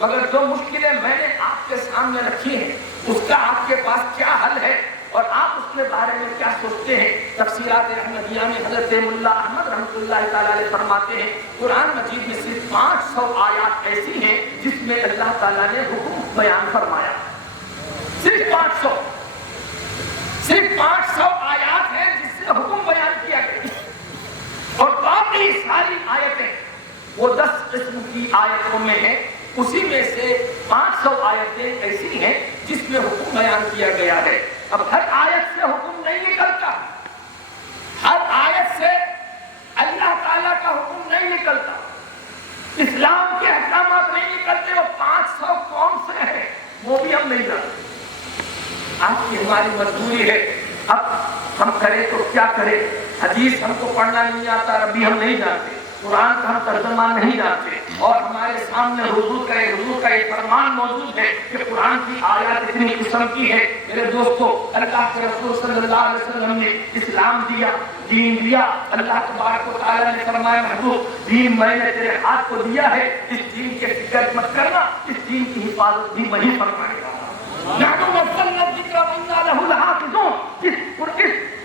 مگر جو مشکلیں میں نے آپ کے سامنے رکھی ہیں اس کا آپ کے پاس کیا حل ہے اور آپ اس کے بارے میں کیا سوچتے ہیں؟ تفسیرات احمدیہ میں حضرت ملا احمد رحمۃ اللہ تعالیٰ علیہ فرماتے ہیں قرآن مجید میں صرف 500 آیات ایسی ہیں جس میں اللہ تعالیٰ نے حکم بیان فرمایا. صرف 500 آیات ہیں جس سے حکم بیان کیا گیا اور باقی ساری آیتیں وہ 10 قسم کی آیتوں میں ہیں. اسی میں سے 500 آیتیں ایسی ہیں جس میں حکم بیان کیا گیا ہے. اب ہر آیت سے حکم نہیں نکلتا, ہر آیت سے اللہ تعالیٰ کا حکم نہیں نکلتا, اسلام کے احکامات نہیں نکلتے. وہ 500 کون سے ہیں وہ بھی ہم نہیں جانتے. آپ کی ہماری مجبوری ہے. اب ہم کریں تو کیا کریں؟ حدیث ہم کو پڑھنا نہیں آتا, عربی ہم نہیں جانتے, قرآن کا ہم ترجمہ نہیں جانتے, اور ہمارے سامنے حضور کا ایک فرمان موجود ہے کہ قرآن کی آیات اتنی قسم کی ہے. میرے دوستو, اللہ کے رسول صلی اللہ علیہ وسلم نے اسلام دیا, دین دیا. اللہ تبارک و تعالیٰ نے فرمایا محبوب دین میں نے تیرے ہاتھ کو دیا ہے, اس دین کی فکر مت کرنا, اس دین کی حفاظت بھی میں ہی فرمائے گا. اس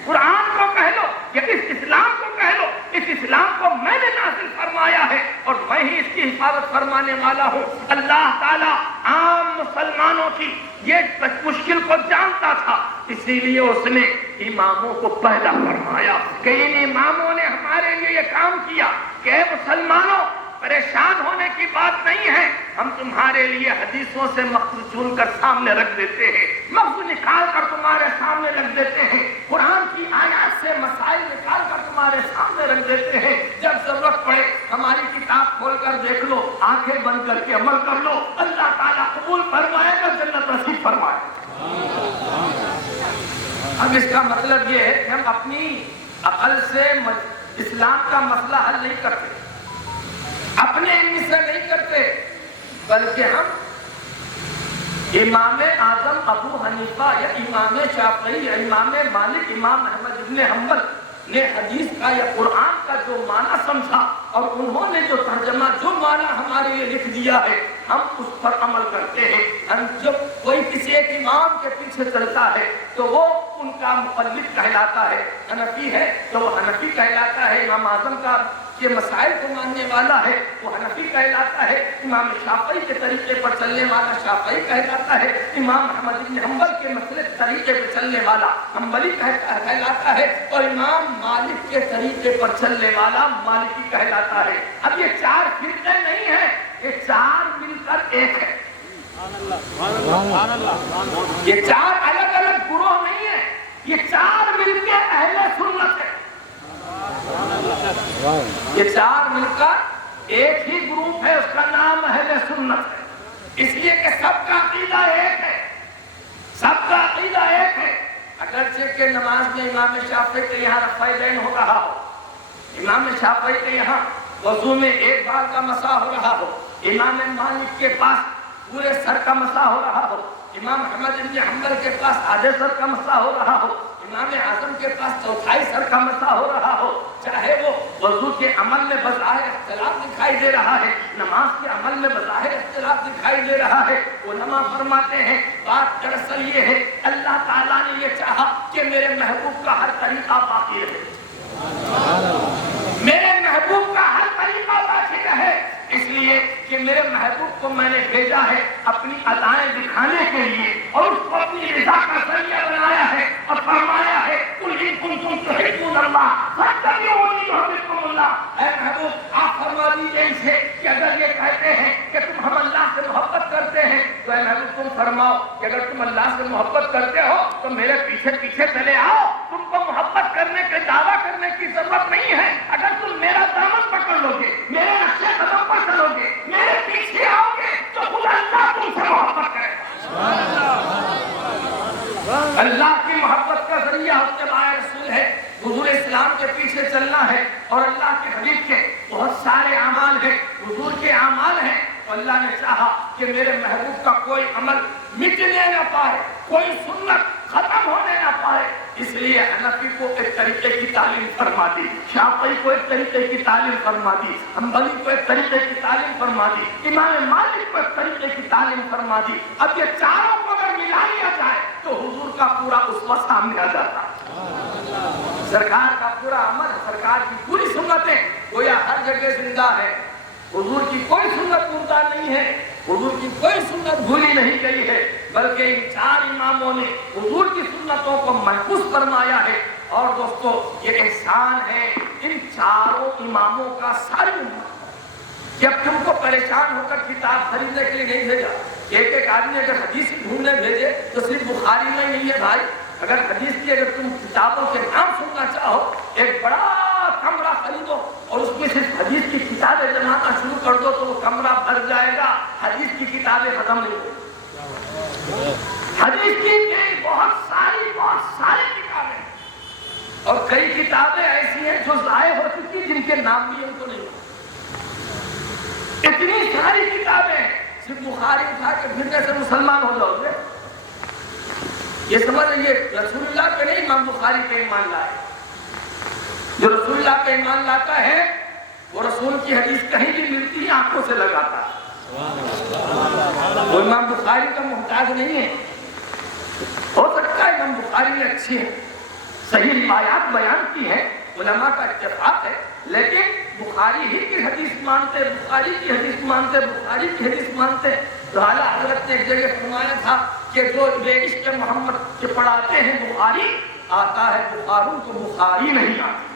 قرآن کو کہہ لو یا اس اسلام کو کہہ لو, اس اسلام کو میں نے نازل فرمایا ہے اور میں ہی اس کی حفاظت فرمانے والا ہوں. اللہ تعالیٰ عام مسلمانوں کی یہ مشکل کو جانتا تھا, اسی لیے اس نے اماموں کو پہلا فرمایا کہ ان اماموں نے ہمارے لیے یہ کام کیا کہ مسلمانوں پریشان ہونے کی بات نہیں ہے, ہم تمہارے لیے حدیثوں سے مخصوص چن کر سامنے رکھ دیتے ہیں, مخصوص نکال کر تمہارے سامنے رکھ دیتے ہیں, قرآن کی آیات سے مسائل نکال کر تمہارے سامنے رکھ دیتے ہیں. جب ضرورت پڑے ہماری کتاب کھول کر دیکھ لو, آنکھیں بند کر کے عمل کر لو, اللہ تعالیٰ قبول فرمائے گا, جنت نصیب فرمائے گا. اب اس کا مطلب یہ ہے کہ ہم اپنی عقل سے اسلام کا مسئلہ حل نہیں کرتے, اپنے علم سے نہیں کرتے, بلکہ ہم امام اعظم ابو حنیفہ یا امام شافعی یا امام مالک, امام احمد ابن حنبل نے حدیث کا یا قرآن کا جو معنی سمجھا اور انہوں نے جو ترجمہ جو معنی ہمارے لیے لکھ دیا ہے ہم اس پر عمل کرتے ہیں. ہم جب کوئی کسی ایک امام کے پیچھے چلتا ہے تو وہ ان کا مقلد کہلاتا ہے, حنفی ہے تو وہ حنفی کہلاتا ہے, امام اعظم کا کے مسائل کو ماننے والا ہے وہ حنفی کہلاتا ہے, امام شافعی کے طریقے پر چلنے والا شافعی کہلاتا ہے, امام احمد بن حنبل کے مسئلے طریقے پر چلنے والا حنبلی کہلاتا ہے, اور امام مالک کے طریقے پر چلنے والا مالکی کہلاتا ہے. اب یہ 4 فرقے نہیں ہیں, یہ 4 مل کر ایک ہے. یہ 4 الگ الگ گروہ نہیں ہیں, یہ 4 مل کے اہل سنت ہے. یہ 4 مل کر ایک ہی گروپ ہے, اس کا نام اہل سنت ہے. اس لیے کہ سب کا عقیدہ ایک ہے, سب کا عقیدہ ایک ہے. اگرچہ کہ نماز میں امام شافعی کے یہاں رفع دین ہو رہا ہو, امام شافعی کے یہاں وضو میں ایک بال کا مسح ہو رہا ہو, امام مالک کے پاس پورے سر کا مسح ہو رہا ہو, امام احمد بن حنبل کے پاس آدھے سر کا مسح ہو رہا ہو, امام اعظم کے پاس 4 سر کا مسح ہو رہا ہو, چاہے وہ وضو کے عمل میں بظاہر اختلاف دکھائی دے رہا ہے, نماز کے عمل میں بظاہر اختلاف دکھائی دے رہا ہے, علماء فرماتے ہیں بات دراصل یہ ہے اللہ تعالیٰ نے یہ چاہا کہ میرے محبوب کا ہر طریقہ باقی رہے, میرے محبوب کا ہر طریقہ باقی رہے, اس لیے کہ میرے محبوب کو میں نے بھیجا ہے اپنی ادائیں دکھانے کے لیے اور اس کو اپنی رضا کا ذریعہ بنایا ہے اور فرمایا ہے قل ان کنتم تحبون اللہ فاتبعونی یحببکم اللہ. اے محبوب آپ فرما دیجیے ان سے کہ اگر یہ کہتے ہیں کہ تم ہم اللہ سے محبت کرتے ہیں تو اے محبوب تم فرماؤ کہ اگر تم اللہ سے محبت کرتے ہو تو میرے پیچھے پیچھے چلے آؤ, تم کو محبت کرنے کے دعویٰ کرنے کی ضرورت نہیں ہے. اگر تم میرا دامن پکڑ لو گے, میرے نقشے قدم پر چلو گے, میرے پیچھے آؤ گے تو خدا اللہ تم سے محبت کرے گا. اللہ کی محبت کا ذریعہ اتباع رسول ہے, حضور اسلام کے پیچھے چلنا ہے, اور اللہ کے حبیب کے بہت سارے اعمال ہیں, حضور کے اعمال ہیں, تو اللہ نے چاہا کہ میرے محبوب کا کوئی عمل مٹنے نہ پائے, کوئی سنت ختم ہونے نہ پائے. اس لیے حنفی کو ایک طریقے کی تعلیم فرما دی, شافعی کو ایک طریقے کی تعلیم فرما دی, حنبلی کو ایک طریقے کی تعلیم فرما دی, امام مالک کو ایک طریقے تعلیم فرما دی. اب یہ چاروں کو اگر ملا لیا جائے تو حضور کا پورا اسوہ سامنے آ جاتا. سرکار کا پورا عمل، سرکار کی پوری سنتیں گویا ہر جگہ زندہ ہے. حضور کی کوئی سنت مردہ نہیں ہے، حضور کی کوئی سنت بھولی نہیں گئی ہے، بلکہ ان چار اماموں نے حضور کی سنتوں کو محفوظ فرمایا ہے. اور دوستو یہ احسان ہے ان چاروں اماموں کا ساری امت کہ اب تم کو پریشان ہو کر کتاب خریدنے کے لیے نہیں بھیجا. ایک آدمی اگر حدیث ڈھونڈنے بھیجے تو صرف بخاری میں نہیں ہے بھائی. اگر حدیث کی اگر تم کتابوں کے نام سننا چاہو، ایک بڑا کمرہ خریدو اور اس میں صرف حدیث کی کتابیں جمانا شروع کر دو تو وہ کمرہ بھر جائے گا. حدیث کی کتابیں ختم نہیں ہوگی. حدیث کی بہت ساری کتابیں، اور کئی کتابیں ایسی ہیں جو ضائع ہو چکی جن کے نام بھی ہم کو نہیں. اتنی ساری کتابیں صرف بخاری اٹھا کے پھرنے سے مسلمان ہو جاؤ گے؟ یہ سمجھ لیجیے رسول اللہ پہ نہیں، امام بخاری پہ ایمان لائے. جو رسول اللہ پہ ایمان لاتا ہے وہ رسول کی حدیث کہیں بھی ملتی ہے آنکھوں سے لگاتا ہے. وہ امام بخاری کا محتاج نہیں ہے. ہو سکتا ہے امام بخاری نے اچھی ہے صحیح روایات بیان کی ہیں، علماء کا اتفاق ہے، لیکن بخاری ہی کی حدیث مانتے، بخاری کی حدیث مانتے، بخاری کی حدیث مانتے. تو اعلیٰ حضرت نے ایک جگہ فرمایا تھا کہ جو بے عشق محمد کے پڑھاتے ہیں بخاری، آتا ہے بخاروں کو بخاری نہیں آتی.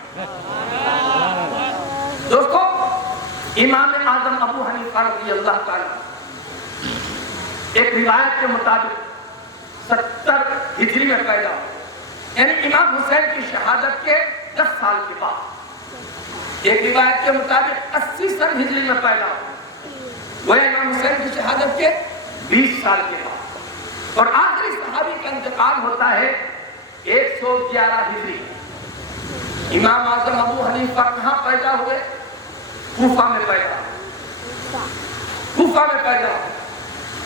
دوستو امام اعظم ابو حنیفہ رضی اللہ تعالیٰ ایک روایت کے مطابق 70 ہجری میں پیدا ہوئے، یعنی امام حسین کی شہادت کے 10 سال کے بعد. ایک روایت کے مطابق 80 سن ہجری میں پیدا ہوئے، وہ امام حسین کی شہادت کے 20 سال کے بعد. اور آخری صحابی کا انتقال ہوتا ہے 111 ہجری. امام اعظم ابو حنیفہ کہاں پیدا ہوئے؟ کوفہ میں پیدا ہوئے. کوفہ میں پیدا ہوئے.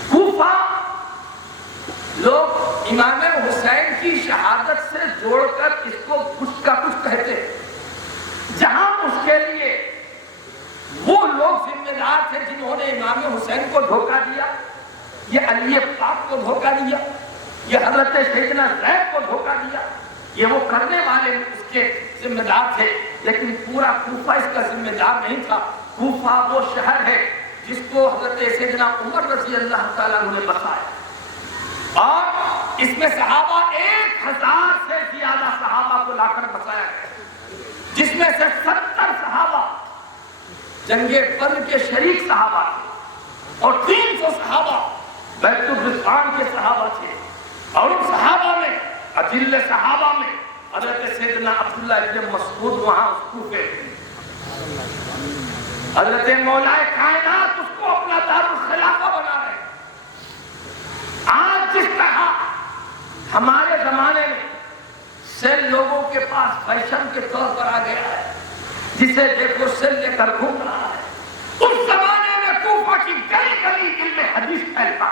کوفہ لوگ امام حسین کی شہادت سے جوڑ کر اس کو کچھ کا کچھ کہتے ہیں، جہاں اس کے لیے وہ لوگ ذمہ دار تھے جنہوں نے امام حسین کو دھوکہ دیا، یہ علی پاک کو دھوکہ دیا، یہ حضرت سیدنا زید کو دھوکہ دیا، یہ وہ کرنے والے اس کے ذمہ دار تھے. لیکن پورا کوفہ اس کا ذمہ دار نہیں تھا. کوفہ وہ شہر ہے جس کو حضرت سیدنا عمر رضی اللہ تعالیٰ عنہ نے بسایا، اور اس میں صحابہ 1000 سے زیادہ صحابہ کو لا کر بسایا ہے، جس میں سے 70 صحابہ جنگ بدر کے شریک صحابہ تھے، اور 300 صحابہ بیت الرضوان کے صحابہ تھے. اور ان صحابہ میں اجل صحابہ میں حضرت سیدنا عبداللہ ابن مسعود وہاں اس کوفے، حضرت مولا کائنات اس کو اپنا دارالخلافہ بنا رہے ہیں. آج جس طرح ہمارے زمانے میں سیل لوگوں کے پاس فیشن کے طور پر آ گیا ہے، جسے دیکھو سیل لے کر گھوم رہا ہے، اس زمانے میں کوفہ کی گلی گلی علم حدیث پھیلتا،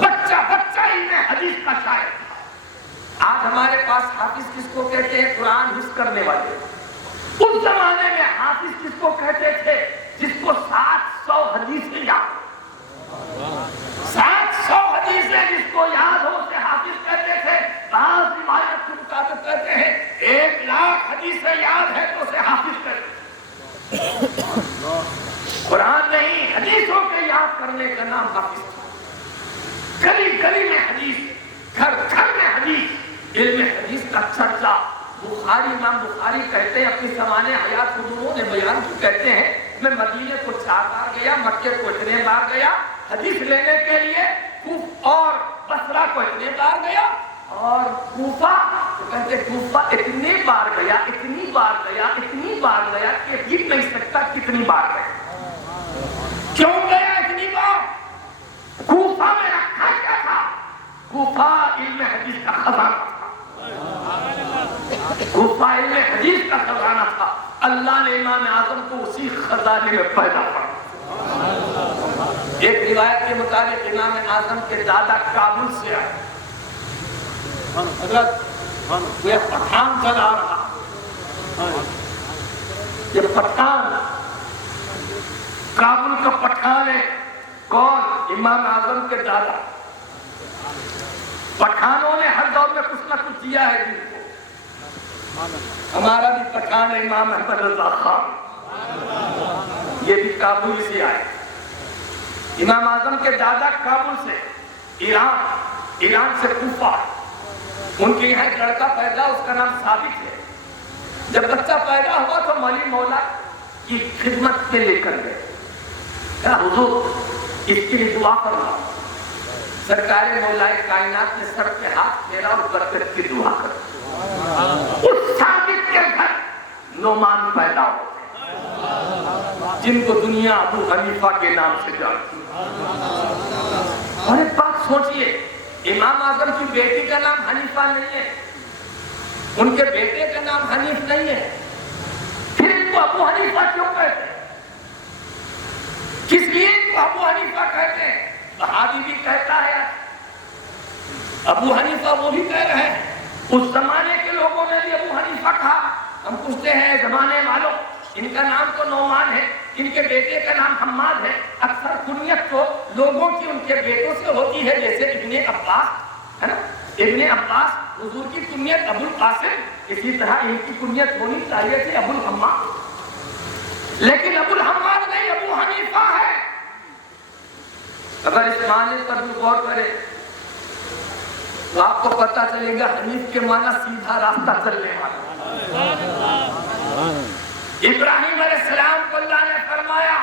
بچہ بچہ علم حدیث کا شاعر تھا. آج ہمارے پاس حافظ کس کو کہتے ہیں؟ قرآن حفظ کرنے والے. اس زمانے میں حافظ کس کو کہتے تھے؟ جس کو 700 حدیثیں یاد، 700 حدیثیں جس کو یاد ہو اسے حافظ کہتے تھے. بعض روایت کے مطابق کہتے ہیں 1,00,000 حدیثیں یاد ہے تو اسے حافظ کہتے. قرآن نہیں، حدیثوں کے یاد کرنے کا نام حافظ تھا. گلی گلی میں حدیث، گھر گھر میں حدیث، علم حدیث کا چرچا. بخاری، امام بخاری کہتے ہیں اپنی سوانح حیات حضوروں نے بیان کی، کہتے ہیں میں مدینے کو 4 بار گیا، مکے کو اتنے بار گیا حدیث لینے کے لیے، اور بصرہ کو اتنے بار گیا، اور کوفہ کہتے کوفہ اتنی بار گیا، اتنی بار گیا، اتنی بار گیا کہ بھی نہیں سکتا کتنی بار گیا. کیوں گیا اتنی بار؟ کوفہ میں رکھا کیا تھا؟ کوفہ علم حدیث کا خزانہ تھا. کوفہ علم حدیث کا خزانہ تھا. اللہ نے امام اعظم کو اسی خزانے میں پیدا کیا. ایک روایت کے مطابق امام اعظم کے دادا کابل سے آئے. حضرت یہ پٹھان چلا رہا، یہ پٹھان کابل کا پٹھان ہے. کون؟ امام اعظم کے دادا. پٹھانوں نے ہر دور میں کچھ نہ کچھ دیا ہے دین کو. ہمارا بھی پٹھان ہے امام احمد رضا خان, یہ بھی کابل سے آئے. امام اعظم کے دادا کابل سے, ایران سے کوفہ. ان کے یہاں ایک لڑکا پیدا, اس کا نام ثابت ہے. جب بچہ پیدا ہوا تو مولی مولا کی خدمت کے لے کر گئے. کہا حضور اس کے لیے دعا کرنا. سرکار مولائے کائنات نے سر پہ ہاتھ پھیرا اور برکت کی دعا کر. اس ثابت کے گھر نعمان پیدا ہوتے جن کو دنیا ابو حنیفہ کے نام سے جانتی. اور ایک بات سوچئے, امام اعظم کی بیٹی کا نام حنیفہ نہیں ہے, ان کے بیٹے کا نام حنیف نہیں ہے, پھر ان کو ابو حنیفہ کیوں کہتے ہیں؟ کس لیے ان کو ابو حنیفہ کہتے ہیں؟ بہادی بھی کہتا ہے, ابو حنیفہ وہ بھی کہہ رہے ہیں. اس زمانے کے لوگوں نے بھی ابو حنیفہ کہا. ہم پوچھتے ہیں زمانے والوں, ان کا نام تو نعمان ہے, ان کے بیٹے کا نام حماد ہے. اکثر کنیت تو لوگوں کی ان کے بیٹوں سے ہوتی ہے, جیسے ابن عباس ہے نا, ابن عباس حضور کی کنیت ابو القاسم, اسی طرح ان کی کنیت ہونی چاہیے تھی ابو الحماد. لیکن ابو الحماد نہیں, ابو حنیفہ ہے. اگر اس معنی پر بھی غور کرے تو آپ کو پتہ چلے گا حنیف کے معنی سیدھا راستہ چلنے والا. ابراہیم علیہ السلام کو اللہ نے فرمایا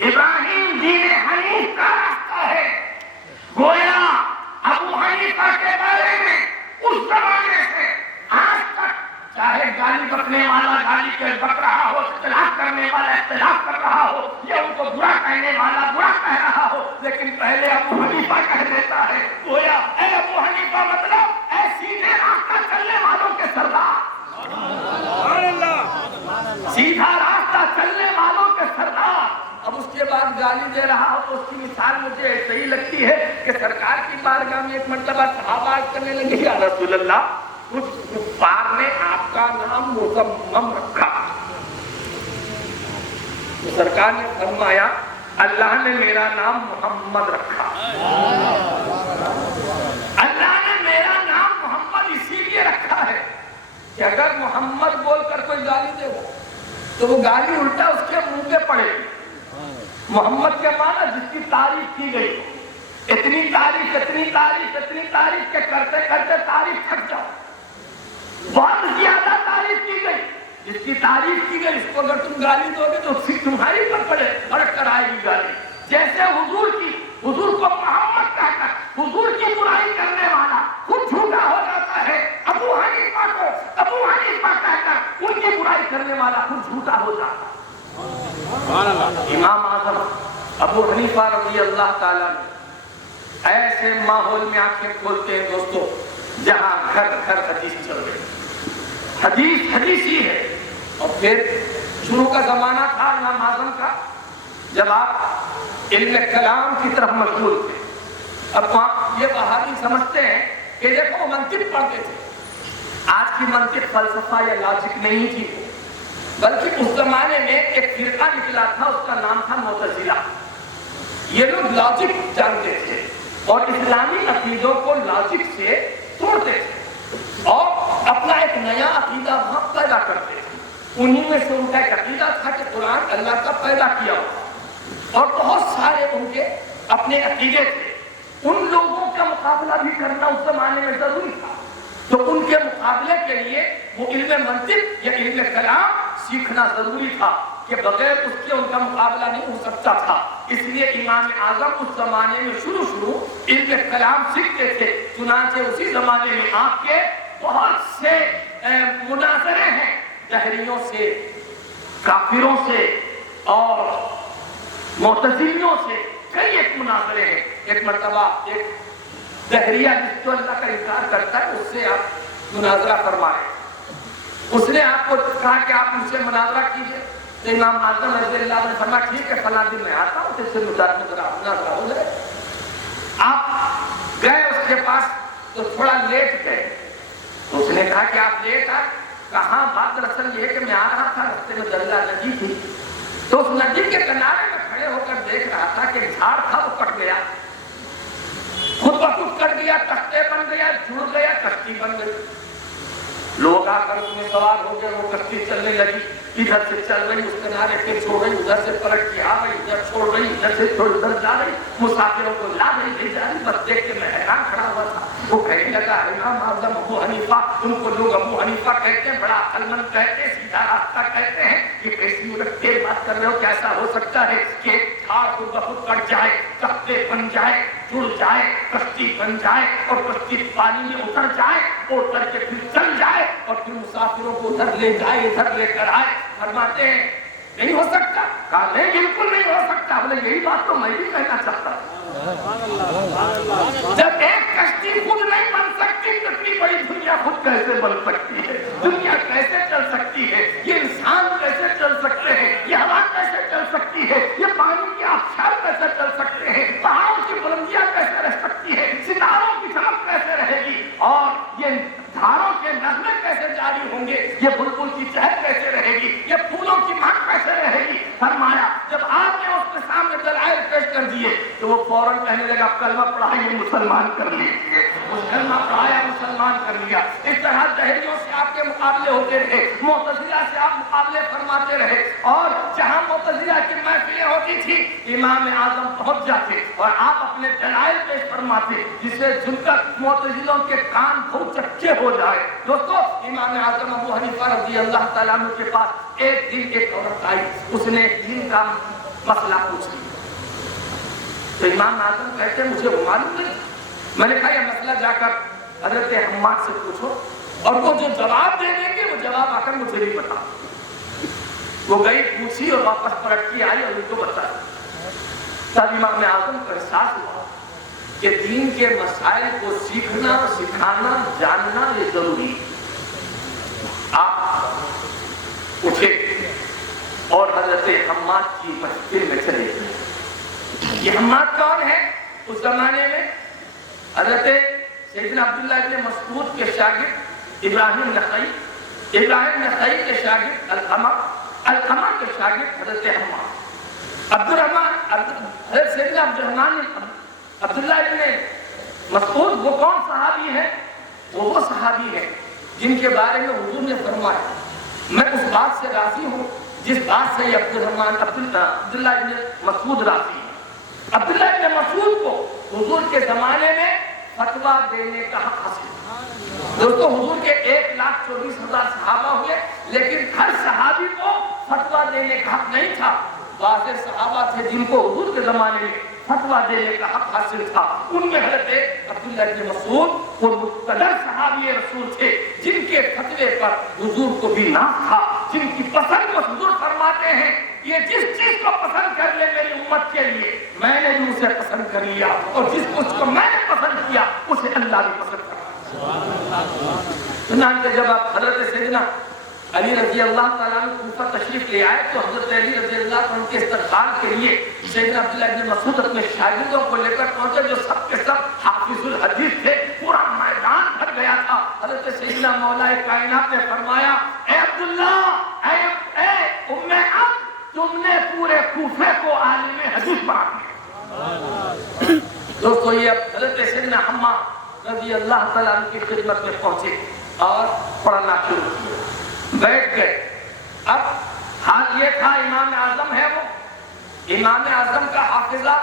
ابراہیم دین حنیف کا راستہ ہے. گویا ابو حنیفہ کے بارے میں اس زمانے سے آج تک چاہے گالی بکنے والا گالی کے بک رہا ہو, اختلاف کرنے والا اختلاف کر رہا ہو, یا ان کو برا کہنے والا برا کہہ رہا ہو, لیکن پہلے ابو حنیفہ کہہ دیتا ہے. گویا اے ابو حنیفہ مطلب اے سیدھے راستہ چلنے والوں کے سردار, سیدھا راستہ چلنے والوں کے سردار. اب اس کے بعد گالی دے رہا ہو تو اس کی مثال مجھے ایسے ہی لگتی ہے کہ سرکار کی بارگاہ میں ایک مرتبہ صحابہ کرنے لگے, یا رسول اللہ کچھ کفار نے آپ کا نام مصمم رکھا. تو سرکار نے فرمایا اللہ نے میرا نام محمد رکھا. اللہ نے میرا نام محمد اسی لیے رکھا ہے کہ اگر محمد بول کر کوئی گالی دے گا تو وہ گالی الٹا اس کے منہ پہ پڑے گی. محمد کے معنی جس کی تعریف کی گئی, اتنی تعریف اتنی تعریف اتنی تعریف کہ کرتے کرتے تعریف تھک جاؤ. بہت زیادہ تعریف کی گئی, جس کی تعریف کی گئی اس کو اگر تم گالی دو گے تو تمہاری پر پڑے بڑھ کر آئے گی گالی. جیسے حضور کو محمد کہہ کر حضور کی برائی کرنے والا خود جھوٹا ہو جاتا ہے, ابو حنیفہ کو ابو حنیفہ کہہ کر ان کی برائی کرنے والا خود جھوٹا ہو جاتا ہے. امام اعظم ابو حنیفہ رضی اللہ تعالیٰ نے ایسے ماحول میں آنکھیں کھولتے ہیں دوستو جہاں گھر گھر حدیث چل رہی, حدیث ہی ہے. اور پھر شروع کا زمانہ تھا امام اعظم کا جب آپ علم کلام کی طرف مشغول تھے. اب یہ بہادی سمجھتے ہیں کہ دیکھو منطق پڑھتے تھے. آج کی منطق فلسفہ یا لاجک نہیں تھی, بلکہ اس زمانے میں ایک فرقہ نکلا تھا, اس کا نام تھا معتزلہ. یہ لوگ لاجک جانتے تھے اور اسلامی عقیدوں کو لاجک سے توڑتے تھے اور اپنا ایک نیا عقیدہ وہاں پیدا کرتے تھے. انہی میں سے ان کا ایک عقیدہ تھا کہ قرآن اللہ کا پیدا کیا ہوا, اور بہت سارے ان کے اپنے عقیدے تھے. ان لوگوں کا مقابلہ بھی کرنا اس زمانے میں ضروری تھا, تو ان کے مقابلے کے لیے وہ علم منطق یا علم کلام سیکھنا ضروری تھا کہ بغیر اس کے ان کا مقابلہ نہیں ہو سکتا تھا. اس لیے امام اعظم اس زمانے میں شروع علم کلام سیکھتے تھے. چنانچہ اسی زمانے میں آپ کے بہت سے مناظرے ہیں دہریوں سے, کافروں سے اور معتزلیوں سے. کئی ایک مناظرے ہیں. ایک مرتبہ ایک دہریہ جس کو اللہ کا انکار کرتا ہے اس سے آپ مناظرہ فرمائے. اس نے آپ کو کہا کہ آپ مجھ سے مناظرہ کیجئے. تو امام اعظم رضی اللہ عنہ نے فرمایا ٹھیک ہے فلاں دن میں آتا ہوں, تو اس سے مناظرہ ہو جائے. آپ گئے اس کے پاس تو تھوڑا لیٹ گئے. تو اس نے کہا کہ آپ لیٹ آئے. کہاں بات دراصل یہ ہے کہ میں آ رہا تھا, راستے میں دریا ندی تھی, تو اس ندی کے کنارے میں کھڑے ہو کر دیکھ رہا تھا کہ جھاڑ تھا وہ کٹ گیا، خود بخود کر دیا، کشتے بن گیا، جڑ گیا، کشتی بن گئی. لوگ آ کر اس میں سوار ہو گئے، وہ کشتی چلنے لگی، ادھر سے چل رہی، اس کنارے پہ چھوڑ رہی، ادھر سے پلٹ کے آ رہی، ادھر چھوڑ رہی، ادھر سے ادھر جا رہی، مسافروں کو لا رہی، لے جا رہی. بس دیکھ کے میں حیران کھڑا ہوا تھا. وہ کہنے لگا امام اعظم ابو حنیفہ، ان کو لوگ ابو حنیفہ کہتے ہیں، بڑا عقل مند کہتے ہیں، سیدھا راستہ کہتے ہیں. یہ کیسی الٹ پھیر بات کر رہے ہو؟ کیسا ہو سکتا ہے کہ کھاڑ خود بخود کٹ جائے، تختے بن جائے، جڑ جائے، کشتی بن جائے اور کشتی پانی میں اتر جائے، اتر کے پھر چل جائے اور پھر مسافروں کو ادھر لے جائے، ادھر لے کر آئے. فرماتے ہیں نہیں ہو سکتا. کہا نہیں بالکل نہیں ہو سکتا. بولے یہی بات تو میں بھی کہنا چاہتا ہوں. جب ایک کشتی خود نہیں بن سکتی تو اتنی بڑی دنیا خود کیسے بن سکتی ہے؟ دنیا کیسے چل سکتی ہے؟ یہ انسان کیسے چل سکتے ہیں؟ یہ ہوا کیسے چل سکتی ہے؟ یہ پانی کے آبشار کیسے چل سکتے ہیں؟ پہاڑوں کی بلندیاں کیسے رہ سکتی ہے؟ ستاروں کی چمک کیسے رہے گی؟ اور یہ دھاروں کے نغمے کیسے جاری ہوں گے؟ یہ بلبل کی چہک کیسے رہے گی؟ یہ پھولوں کی مہک کیسے رہے گی؟ فرمایا جب آپ نے اس کے سامنے دلائل پیش کر دیے تو وہ فوراً کہنے لگا کلمہ پڑھا، یہ مسلمان کر لیجیے. اس کلمہ پڑھایا، مسلمان کر لیا. اس طرح جہریوں سے آپ کے مقابلے ہوتے رہے، معتزلہ سے آپ مقابلے فرماتے رہے، اور جہاں معتزلہ کی محفلیں ہوتی تھی امام اعظم پہنچ جاتے اور آپ اپنے دلائل پیش فرماتے، جسے سن کر معتزلوں کے کان بہت چکے ہو جائے. دوستو امام اعظم ابو حنیفہ رضی اللہ تعالیٰ عنہ کے پاس ایک دن ایک عورت آئی، اس نے دین کا مسئلہ پوچھ لیا. تو امام اعظم کہتے ہیں مجھے وہ معلوم نہیں. میں نے کہا یہ مسئلہ جا کر حضرت حماد سے پوچھو، اور وہ جو جواب دے دیں گے وہ جواب آ کر مجھے نہیں بتا. وہ گئی، پوچھی اور واپس پلٹ کے آئی اور ان کو بتایا. تب امام اعظم کو احساس ہوا کہ دین کے مسائل کو سیکھنا، سکھانا، جاننا یہ ضروری ہے. آپ اٹھے اور حضرت حماد کی محفل میں چلے گئے. یہ حماد کون ہے؟ اس زمانے میں حضرت سیدنا عبداللہ ابن مسعود کے شاگرد ابراہیم نخعی، ابراہیم نخعی کے شاگرد القمہ، القمہ کے شاگرد حضرت حماد. حضرت سیدنا عبداللہ ابن مسعود وہ کون صحابی ہے؟ وہ صحابی ہے جن کے بارے میں حضور نے فرمایا میں اس بات سے راضی ہوں جس بات سے عبداللہ ابن مسعود راضی ہے. عبداللہ ابن مسعود کو حضور کے زمانے میں فتویٰ دینے کا حق حاصل. دوستو حضور کے 1,24,000 صحابہ ہوئے، لیکن ہر صحابی کو فتویٰ دینے کا حق نہیں تھا. بعض صحابہ تھے جن کو حضور کے زمانے میں فتویٰ دینے کا حق حاصل تھا. ان میں حضرت عبداللہ ابن مسعود وہ مقتدر صحابی رسول تھے جن کے فتوے پر حضور کو بھی ناز تھا، جن کی پسند کو حضور فرماتے ہیں یہ جس چیز کو پسند کر لے میری امت کے لیے میں نے بھی اسے پسند کر لیا، اور جس کو میں نے پسند کیا اسے اللہ بھی پسند کرا. چنانچہ جب آپ حضرت سیدنا علی رضی اللہ تعالیٰ عنہ کوفہ تشریف لے آئے تو حضرت علی رضی اللہ عنہ کے استقبال کے لیے سیدنا عبداللہ ابن مسعود اپنے شاگردوں کو لے کر پہنچے جو سب کے سب حافظ الحدیث تھے. پورا میدان بھر گیا تھا. حضرت سیدنا مولا کائنات نے فرمایا اے عبداللہ، اے ام عبد، تم نے پورے کوفے کو عالم حدیث بنا دیا. دوستو یہ حضرت سیدنا حماد رضی اللہ تعالیٰ عنہ کی خدمت میں پہنچے اور پڑھنا شروع کیا. بیٹھ گئے. اب حال یہ تھا امام اعظم ہے، وہ امام اعظم کا حافظہ،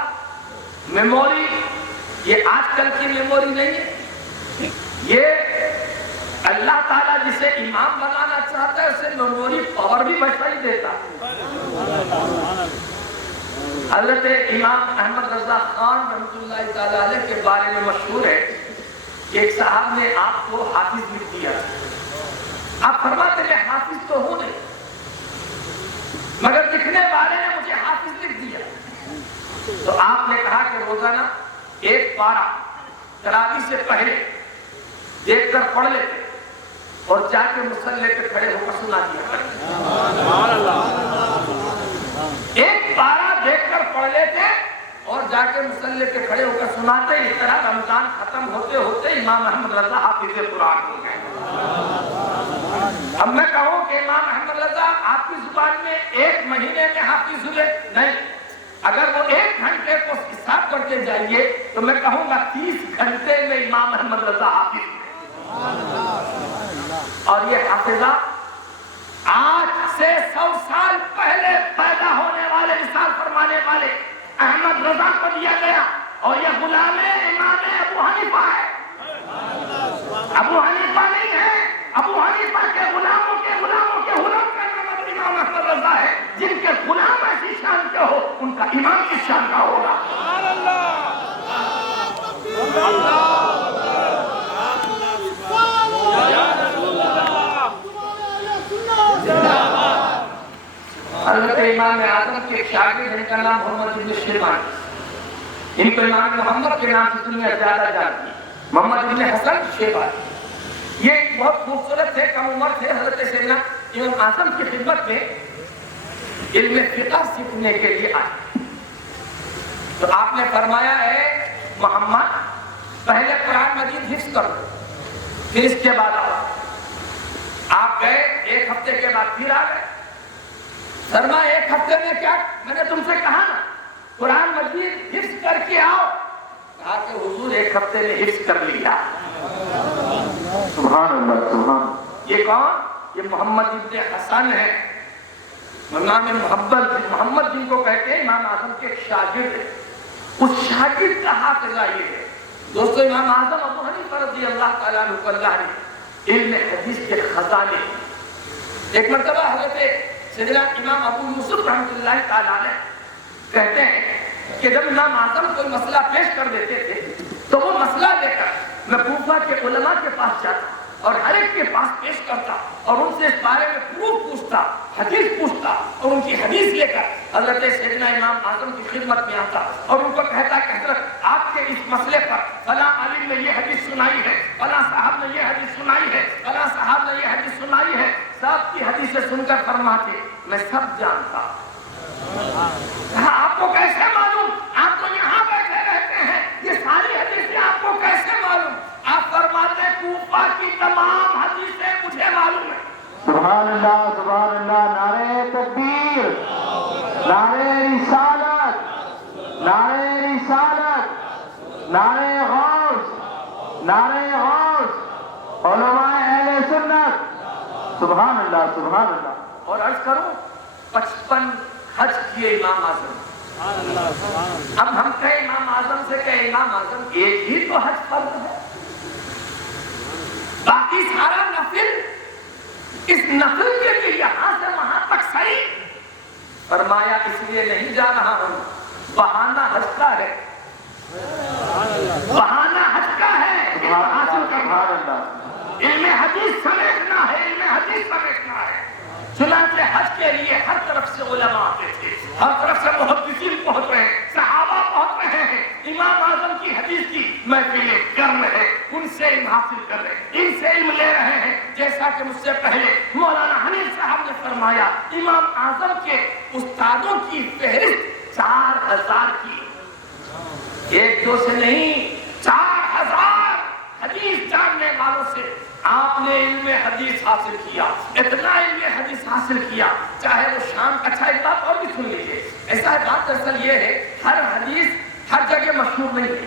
میموری یہ آج کل کی میموری نہیں ہے. یہ اللہ تعالیٰ جسے امام بنانا چاہتا ہے اسے میموری پاور بھی ویسا ہی دیتا ہے. حضرت امام احمد رضا خان رحمۃ اللہ تعالیٰ علیہ کے بارے میں مشہور ہے کہ ایک صاحب نے آپ کو حافظ لکھ دیا. آپ فرماتے ہیں حافظ تو ہوں نہیں مگر لکھنے والے نے مجھے حافظ لکھ دیا. تو آپ نے کہا کہ روزانہ ایک پارہ تراویح سے پہلے دیکھ کر پڑھ لیتے اور جا کے مصلی پہ کھڑے ہو کر سنا دیا. ایک پارہ دیکھ کر پڑھ لیتے اور جا کے مصلی پہ کھڑے ہو کر سناتے. اس طرح رمضان ختم ہوتے ہوتے امام احمد رضا حافظ قرآن ہو گئے. اب میں کہوں کہ امام احمد رضا آپ کی زبان میں ایک مہینے میں حافظ ہوئے؟ نہیں. اگر وہ 1 گھنٹے کو حساب کرتے جائیے تو میں کہوں گا 30 گھنٹے میں امام احمد رضا حافظ ہیں۔ اور یہ حافظہ آج سے 100 سال پہلے پیدا ہونے والے مثال فرمانے والے احمد رضا کو دیا گیا، اور یہ غلام امام ابو حنیفہ ہے۔ ابو حنیفہ نہیں ہے، ابو حنیفہ کے غلاموں کے غلام کا نام امام احمد رضا ہے۔ جن کے غلام ایسی شان کے ہو ان کا امام کس شان کا ہوگا؟ حضرت امام اعظم کے ایک شاگرد جن کا نام محمد بن شیبان، ان کو امام محمد کے نام سے دنیا زیادہ جانتی ہے، محمد بن حسن شیبانی۔ یہ ایک بہت خوبصورت تھے، کم عمر تھے، حضرت سیدنا امام اعظم کی خدمت میں علم فقہ سیکھنے کے لیے آئے۔ تو آپ نے فرمایا ہے محمد پہلے قرآن مجید حفظ کرو، پھر اس کے بعد آؤ۔ آپ گئے، 1 ہفتے کے بعد پھر آ گئے۔ فرمایا 1 ہفتے میں کیا؟ میں نے تم سے کہا نا قرآن مجید حفظ کر کے آؤ۔ کہا کہ حضور 1 ہفتے میں حفظ کر لیا۔ سبحان اللہ سبحان اللہ۔ یہ کون؟ یہ محمد ابن حسن ہے، امام محمد جن کو کہتے ہیں، امام اعظم کے ایک شاگرد ہے۔ اس شاگرد کا حافظہ یہ ہے دوستو، امام اعظم ابو حنیفہ رضی اللہ تعالیٰ عنہ کو اللہ نے علم حدیث کے خزانے۔ ایک مرتبہ حضرت سیدنا امام ابو یوسف رحمۃ اللہ تعالیٰ نے کہتے ہیں کہ جب امام اعظم کوئی مسئلہ پیش کر دیتے تھے تو وہ مسئلہ لے کر میں کوفہ کے علماء کے پاس جاتا اور ہر ایک کے پاس پیش کرتا اور ان سے اس بارے میں پروف پوچھتا، حدیث پوچھتا، اور ان کی حدیث لے کر حضرت سیدنا امام اعظم کی خدمت میں آتا اور ان کو کہتا کہ حضرت آپ کے اس مسئلے پر فلاں عالم نے یہ حدیث سنائی ہے، فلاں صاحب نے یہ حدیث سنائی ہے، فلاں صاحب نے یہ حدیث سنائی ہے۔ سب کی حدیثیں سن کر فرماتے میں سب جانتا۔ آپ کو کیسے معلوم؟ آپ تو یہاں بیٹھے رہتے ہیں، یہ ساری حدیثیں آپ کو کیسے معلوم؟ آپ فرماتے ہیں کوفہ کی تمام حدیثیں مجھے معلوم ہیں۔ سبحان اللہ سبحان اللہ، نعرہ تکبیر، نعرہ رسالت، نعرہ رسالت، نعرہ غوث، نعرہ غوث، علماء اہل سنت، سبحان اللہ سبحان اللہ۔ اور عرض کروں 55 حج کیے امام اعظم۔ اب ہم کہیں امام اعظم سے کہ امام اعظم ایک ہی تو حج فرض ہے، باقی سارا نفل، اس نفل کے لیے یہاں سے وہاں تک صحیح۔ فرمایا اس لیے نہیں جا رہا ہوں، بہانہ حج کا ہے، بہانہ حج کا ہے، حاصل کرنا، علم حدیث سمیٹنا ہے، علم حدیث سمیٹنا ہے۔ چنانچہ حج کے لیے ہر طرف سے علماء آتے تھے، ہر طرف سے محدثین پہنچ رہے ہیں، صحابہ پہنچ رہے ہیں، امام اعظم کی حدیث کی محفلیں کر رہے ہیں، ان سے علم حاصل کر رہے ہیں، ان سے علم لے رہے ہیں۔ جیسا کہ مجھ سے پہلے مولانا حنیف صاحب نے فرمایا، امام اعظم کے استادوں کی فہرست 4000 کی، 1-2 سے نہیں، 4000 حدیث جاننے والوں سے آپ نے علم حدیث حاصل کیا، اتنا علم حدیث حاصل کیا، چاہے وہ شام۔ اچھا ایک بات اور بھی سن لیجیے، ایسا ہے بات دراصل یہ ہے، ہر حدیث ہر جگہ مشہور نہیں ہے۔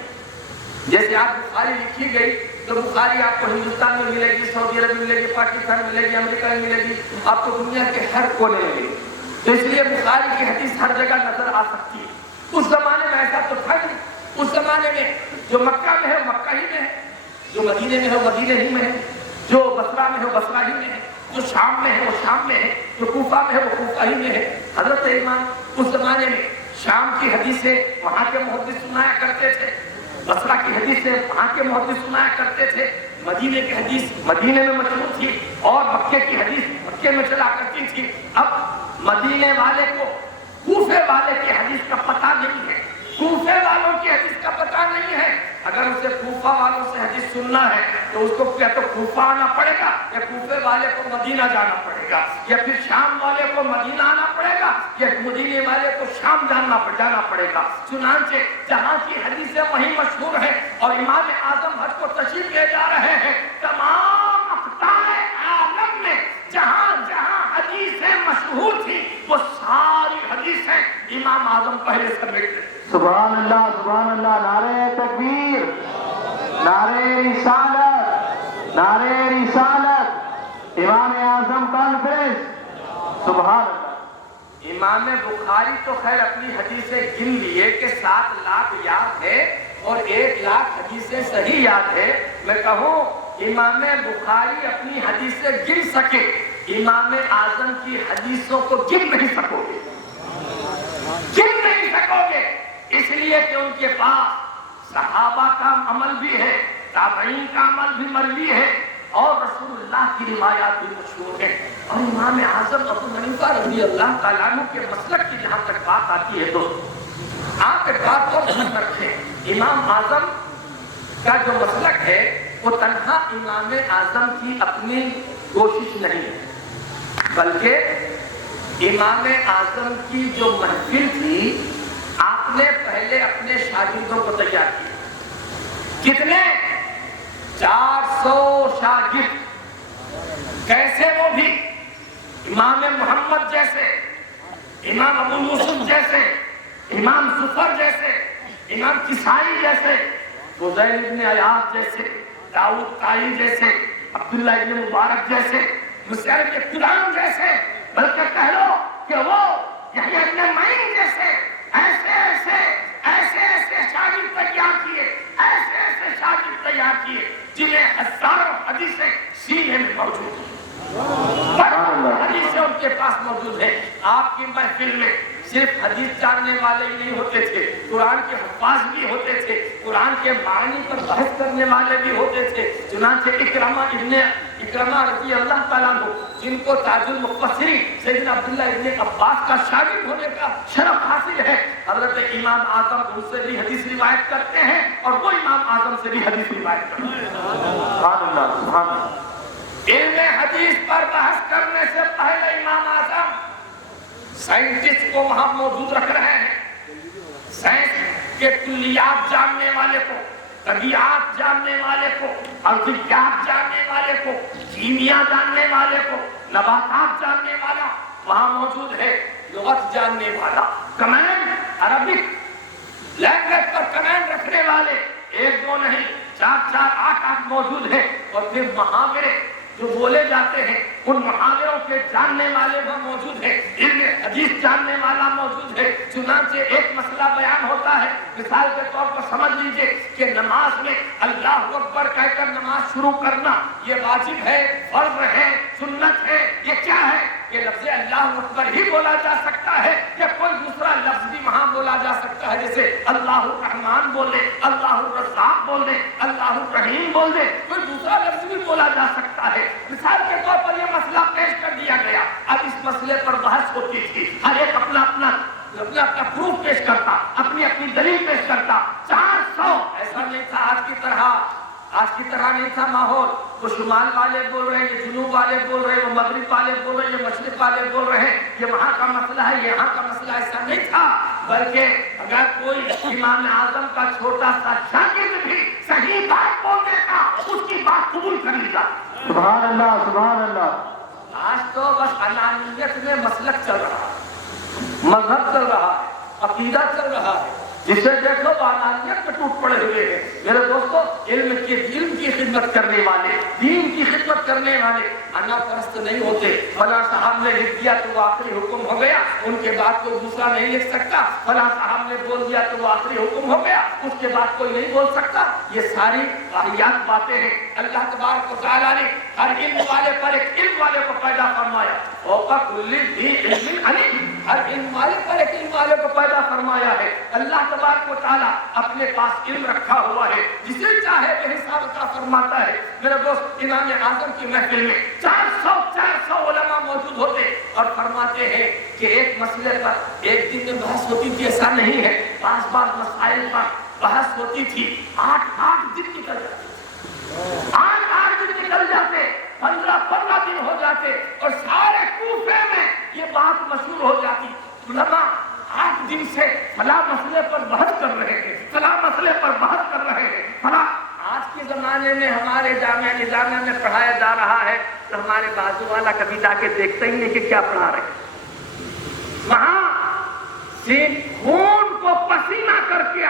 جیسے آج بخاری لکھی گئی تو بخاری آپ کو ہندوستان میں ملے گی، سعودی عرب میں ملے گی، پاکستان میں ملے گی، امریکہ میں ملے گی، آپ کو دنیا کے ہر کونے میں ملے گی۔ تو اس لیے بخاری کی حدیث ہر جگہ نظر آ سکتی ہے۔ اس زمانے میں ایسا تو تھا نہیں، اس زمانے میں جو مکہ میں ہے وہ مکہ ہی میں ہے، جو مدینے میں ہے وہ مدینے ہی میں ہے، جو بصرہ میں ہے وہ بصرہ ہی میں ہے، جو شام میں ہے وہ شام میں ہے، جو کوفہ میں ہے وہ کوفہ ہی میں ہے۔ حضرت امام اس زمانے میں شام کی حدیثیں وہاں کے محدث سنایا کرتے تھے، بصرہ کی حدیثیں وہاں کے محدث سنایا کرتے تھے، مدینے کی حدیث مدینے میں مشہور تھی اور مکے کی حدیث مکے میں چلا کرتی تھی۔ اب مدینے والے کو کوفے والے کی حدیث کا پتہ نہیں ہے، کوفے والوں کی حدیث کا پتہ نہیں ہے۔ اگر اسے کوفہ والوں سے حدیث سننا ہے تو اس کو یا تو کوفہ آنا پڑے گا، یا کوفے والے کو مدینہ جانا پڑے گا، یا پھر شام والے کو مدینہ آنا پڑے گا، یا مدینے والے کو شام جانا پڑے گا۔ چنانچہ جہاں کی حدیثیں وہیں مشہور ہیں اور امام اعظم حج کو تشریف لے جا رہے ہیں، تمام اقطار عالم میں جہاں جہاں حدیثیں مشہور تھی وہ ساری حدیثیں امام اعظم پہلے سمیٹ لیں۔ سبحان اللہ، نعرہ تکبیر، نعرہ رسالت، نعرہ رسالت، امام اعظم کانفرنس، سبحان اللہ۔ امام بخاری تو خیر اپنی حدیثیں گن لیے کہ 7 لاکھ یاد ہے اور 1 لاکھ حدیثیں صحیح یاد ہے۔ میں کہوں امام بخاری اپنی حدیثیں گن سکے، امام اعظم کی حدیثوں کو گن نہیں سکو گے، گن نہیں سکو گے، اس لیے کہ ان کے پاس صحابہ کا عمل بھی ہے، تابعین کا عمل بھی مروی ہے اور رسول اللہ کی روایات بھی مشہور ہیں۔ اور امام اعظم ابو حنیفہ رضی اللہ تعالیٰ عنہ کے مسلک کی جہاں تک بات آتی ہے دوست، آپ ایک بات اور ذہن رکھیں، امام اعظم کا جو مسلک ہے وہ تنہا امام اعظم کی اپنی کوشش نہیں ہے، بلکہ امام اعظم کی جو محفل تھی آپ نے پہلے اپنے شاگردوں کو تیار کیا۔ کتنے؟ 400 شاگرد، کیسے؟ وہ بھی امام محمد جیسے، امام ابو یوسف جیسے، امام زفر جیسے، امام کسائی جیسے، فضیل ابن عیاض جیسے، داؤد طائی جیسے، عبداللہ ابن مبارک جیسے، مسعر کے قرآن جیسے، بلکہ کہہ لو کہ وہ یحییٰ ابن معین جیسے ایسے شاگرد تیار کیے، ایسے شاگرد تیار کیے جنہیں ہزاروں حدیثیں سینے میں موجود ہیں، حدیثیں ان کے پاس موجود ہیں۔ آپ کی محفل میں صرف حدیث جاننے والے ہی نہیں ہوتے تھے، قرآن کے حفاظ بھی ہوتے تھے، قرآن کے معنی پر بحث کرنے والے بھی ہوتے تھے۔ چنانچہ اکرمہ رضی اللہ تعالیٰ عنہ، جن کو تاج المفسرین سیدنا عبداللہ ابن عباس کا شاگرد ہونے کا شرف حاصل ہے، حضرت امام اعظم ان سے بھی حدیث روایت کرتے ہیں اور وہ امام اعظم سے بھی حدیث روایت کرتے ہیں۔ سبحان اللہ، سبحان اللہ۔ علم حدیث پر بحث کرنے سے پہلے امام اعظم سائنٹسٹ کو وہاں موجود رکھ رہے ہیں، سائنس کے کلیات جاننے والے کو، طبیعات جاننے والے کو، ارضیات جاننے والے کو، کیمیا جاننے والے کو، نباتات جاننے والا وہاں موجود ہے، لغت جاننے والا، کمانڈ عربک لینگویج پر کمانڈ رکھنے والے 1 2 نہیں 4 4 8 8 موجود ہیں، اور پھر محاورے جو بولے جاتے ہیں ان محاوروں کے جاننے والے وہ موجود ہیں، علم حدیث جاننے والا موجود ہے۔ چنانچہ ایک مسئلہ بیان ہوتا ہے، مثال کے طور پر سمجھ لیجئے کہ نماز میں اللہ اکبر کہہ کر نماز شروع کرنا یہ واجب ہے، فرض ہے، سنت ہے، یہ کیا ہے؟ یہ لفظ اللہ اکبر ہی بولا جا سکتا ہے یا کوئی دوسرا لفظ بھی وہاں بولا جا سکتا ہے، جیسے اللہ الرحمن بول دے، اللہ الرزاق بول دے، اللہ الرحیم بول دے، کوئی دوسرا لفظ بھی بولا جا سکتا ہے۔ مثال کے طور پر یہ مسئلہ پیش کر دیا گیا، اب اس مسئلے پر بحث ہوتی تھی، ہر ایک اپنا پروف پیش کرتا، اپنی دلیل پیش کرتا۔ 400 ایسا نہیں تھا آج کی طرح نہیں تھا ماحول، وہ شمال والے بول رہے ہیں، یہ جنوب والے بول رہے ہیں، وہ مغرب والے بول رہے ہیں، یہ مشرق والے بول رہے ہیں، یہ وہاں کا مسئلہ ہے، یہاں کا مسئلہ، ایسا نہیں تھا، بلکہ اگر کوئی امام اعظم کا چھوٹا سا شاگرد بھی صحیح بات بول دیتا اس کی بات قبول کر لی جاتی۔ سبحان اللہ، سبحان اللہ۔ آج تو بس انانیت میں مسلک چل رہا ہے، مذہب چل رہا ہے، عقیدہ چل رہا ہے، جسے دیکھو انانیت میں ٹوٹ پڑے ہوئے ہیں۔ میرے دوستو، علم کی خدمت کرنے والے، دین کی خدمت کرنے والے انا پرست نہیں ہوتے۔ فلاں صاحب نے لکھ دیا تو وہ آخری حکم ہو گیا، ان کے بعد کوئی دوسرا نہیں لکھ سکتا، فلاں صاحب نے بول دیا تو وہ آخری حکم ہو گیا، اس کے بعد کوئی نہیں بول سکتا۔ یہ ساری واہیات باتیں ہیں۔ اللہ تبارک و تعالیٰ نے ہر علم والے پر ایک علم والے کو پیدا فرمایا، فوق کل ذی علم علیم، ہر علم والے پر ایک علم والے کو پیدا فرمایا ہے۔ اللہ تبارک و تعالیٰ اپنے پاس علم رکھا ہوا ہے، جسے چاہے بے حساب عطا فرماتا ہے۔ میرے دوست، امام اعظم کی محفل میں 400 علماء موجود ہوتے اور فرماتے ہیں کہ ایک مسئلے پر ایک دن میں بحث ہوتی تھی، ایسا نہیں ہے، 5 مسائل پر بحث ہوتی تھی، 8 دن نکل جاتے، 8 دن نکل جاتے، 15 دن ہو جاتے، اور سارے کوفے میں یہ بات مشہور ہو جاتی، علماء 8 دن سے فلاں مسئلے پر بحث کر رہے ہیں، فلاں مسئلے پر بحث کر رہے ہیں، فلاں۔ آج کے زمانے میں ہمارے جامعہ نظامیہ میں پڑھایا جا رہا ہے تو ہمارے بازو والا کبھی جا کے دیکھتا ہی نہیں کہ کیا پڑھا رہے ہیں۔ وہاں صرف خون کو سینہ کر کے